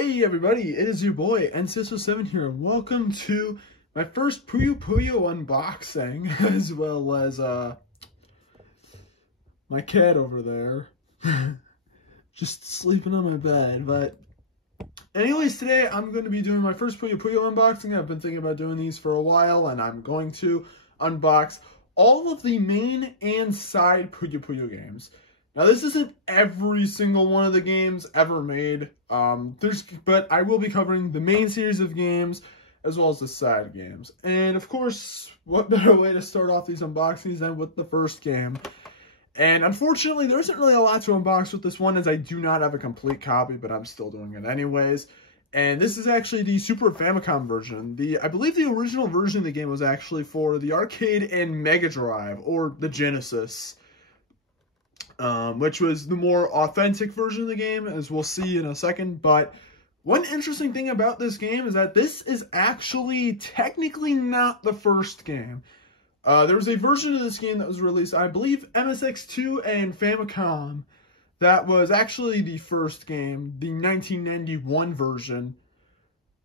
Hey everybody, it is your boy N607 here, and welcome to my first Puyo Puyo unboxing, as well as my cat over there, just sleeping on my bed. But anyways, today I'm going to be doing my first Puyo Puyo unboxing. I've been thinking about doing these for a while, and I'm going to unbox all of the main and side Puyo Puyo games. Now, this isn't every single one of the games ever made, but I will be covering the main series of games as well as the side games. And of course, what better way to start off these unboxings than with the first game? And unfortunately, there isn't really a lot to unbox with this one, as I do not have a complete copy, but I'm still doing it anyways. And this is actually the Super Famicom version. I believe the original version of the game was actually for the arcade and Mega Drive, or the Genesis. Which was the more authentic version of the game, as we'll see in a second. But one interesting thing about this game is that this is actually technically not the first game. There was a version of this game that was released, I believe, MSX2 and Famicom. That was actually the first game, the 1991 version,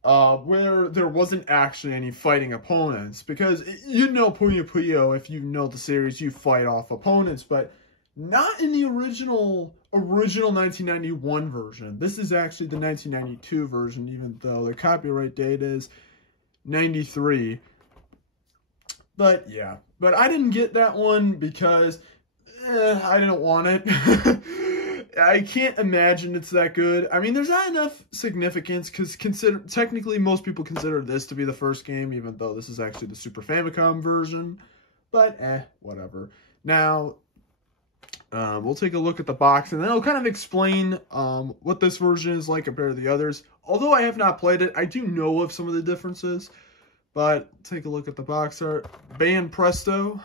where there wasn't actually any fighting opponents. Because, you know Puyo Puyo, if you know the series, you fight off opponents, but not in the original 1991 version. This is actually the 1992 version, even though the copyright date is 93. But yeah, but I didn't get that one because I didn't want it. I can't imagine it's that good. I mean, there's not enough significance because technically most people consider this to be the first game, even though this is actually the Super Famicom version. But whatever. Now, we'll take a look at the box, and then I'll kind of explain what this version is like compared to the others. Although I have not played it, I do know of some of the differences. But take a look at the box art. Band Presto.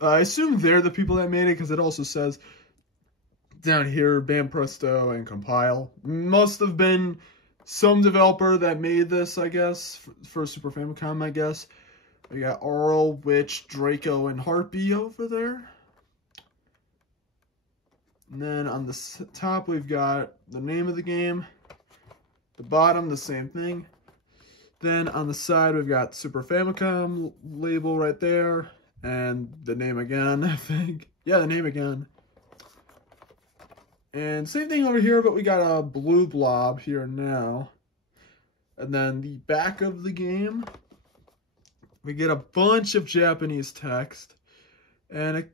I assume they're the people that made it, because it also says down here, Band Presto and Compile. Must have been some developer that made this, I guess, for Super Famicom, I guess. We got Arl, Witch, Draco, and Heartbeat over there. And then on the top, we've got the name of the game. The bottom, the same thing. Then on the side, we've got Super Famicom label right there. And the name again, I think. Yeah, the name again. And same thing over here, but we got a blue blob here now. And then the back of the game, we get a bunch of Japanese text. And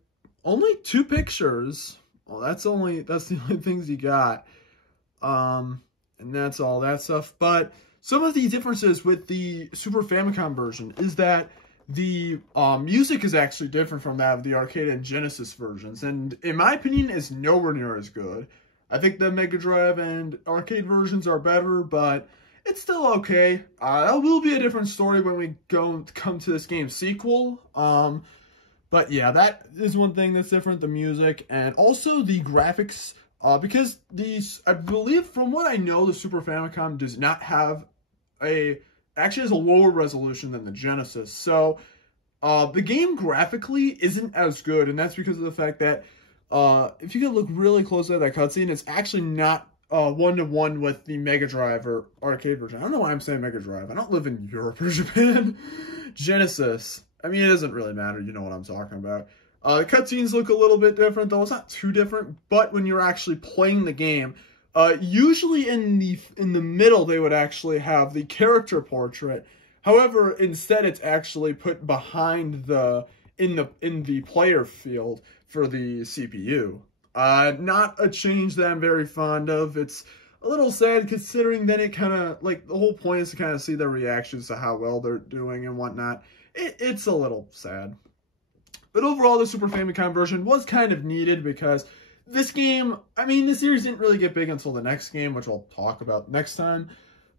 only 2 pictures. Well, that's the only things you got. And that's all that stuff. But some of the differences with the Super Famicom version is that the music is actually different from that of the arcade and Genesis versions. And in my opinion, is nowhere near as good. I think the Mega Drive and arcade versions are better, but it's still okay. That will be a different story when we come to this game's sequel. But yeah, that is one thing that's different, the music, and also the graphics, because I believe, from what I know, the Super Famicom does not have actually has a lower resolution than the Genesis. So, the game graphically isn't as good, and that's because of the fact that, if you can look really closely at that cutscene, it's actually not one-to-one with the Mega Drive or arcade version. I don't know why I'm saying Mega Drive. I don't live in Europe or Japan. Genesis. I mean, it doesn't really matter. You know what I'm talking about. The cutscenes look a little bit different, though. It's not too different. But when you're actually playing the game, usually in the middle, they would actually have the character portrait. However, instead, it's actually put behind in the player field for the CPU. Not a change that I'm very fond of. It's a little sad, considering that it kind of, like, the whole point is to kind of see their reactions to how well they're doing and whatnot. It's a little sad. But overall, the Super Famicom version was kind of needed, because this game, I mean, the series didn't really get big until the next game, which I'll talk about next time.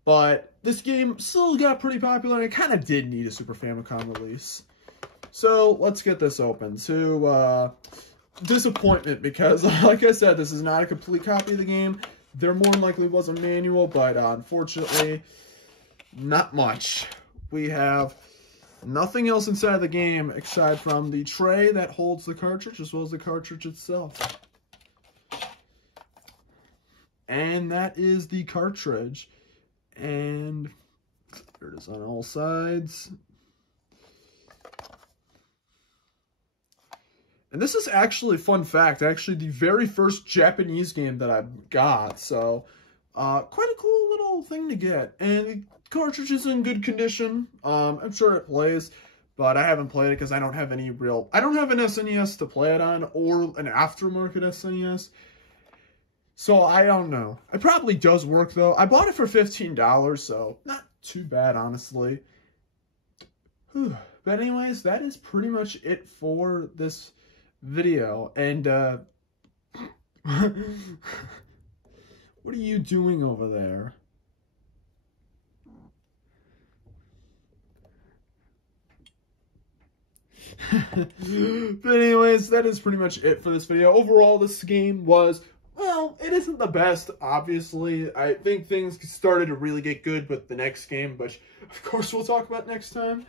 But this game still got pretty popular, and it kind of did need a Super Famicom release. So, let's get this open. To disappointment, because, like I said, this is not a complete copy of the game. There more than likely was a manual, but unfortunately, not much. We have nothing else inside the game aside from the tray that holds the cartridge, as well as the cartridge itself. And that is the cartridge. And here it is on all sides. And this is actually, fun fact, actually the very first Japanese game that I got. So, quite a cool little thing to get. And the cartridge is in good condition. I'm sure it plays, but I haven't played it because I don't have any I don't have an SNES to play it on, or an aftermarket SNES. So, I don't know. It probably does work, though. I bought it for $15, so not too bad, honestly. Whew. But anyways, that is pretty much it for this video. And, what are you doing over there? But anyways, that is pretty much it for this video. Overall, this game was, well, it isn't the best, obviously. I think things started to really get good with the next game, which, of course, we'll talk about next time.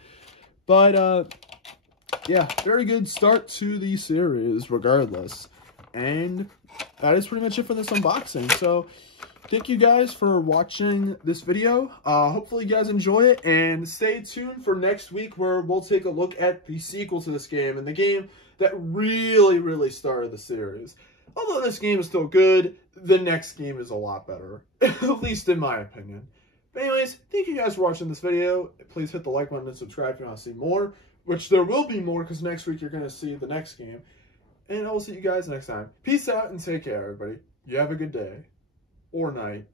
But, yeah, very good start to the series, regardless. And that is pretty much it for this unboxing. So, thank you guys for watching this video. Hopefully you guys enjoy it, and stay tuned for next week where we'll take a look at the sequel to this game and the game that really, really started the series. Although this game is still good, the next game is a lot better, at least in my opinion. But anyways, thank you guys for watching this video. Please hit the like button and subscribe if you want to see more, which there will be more because next week you're going to see the next game. And I will see you guys next time. Peace out and take care, everybody. You have a good day. Or night.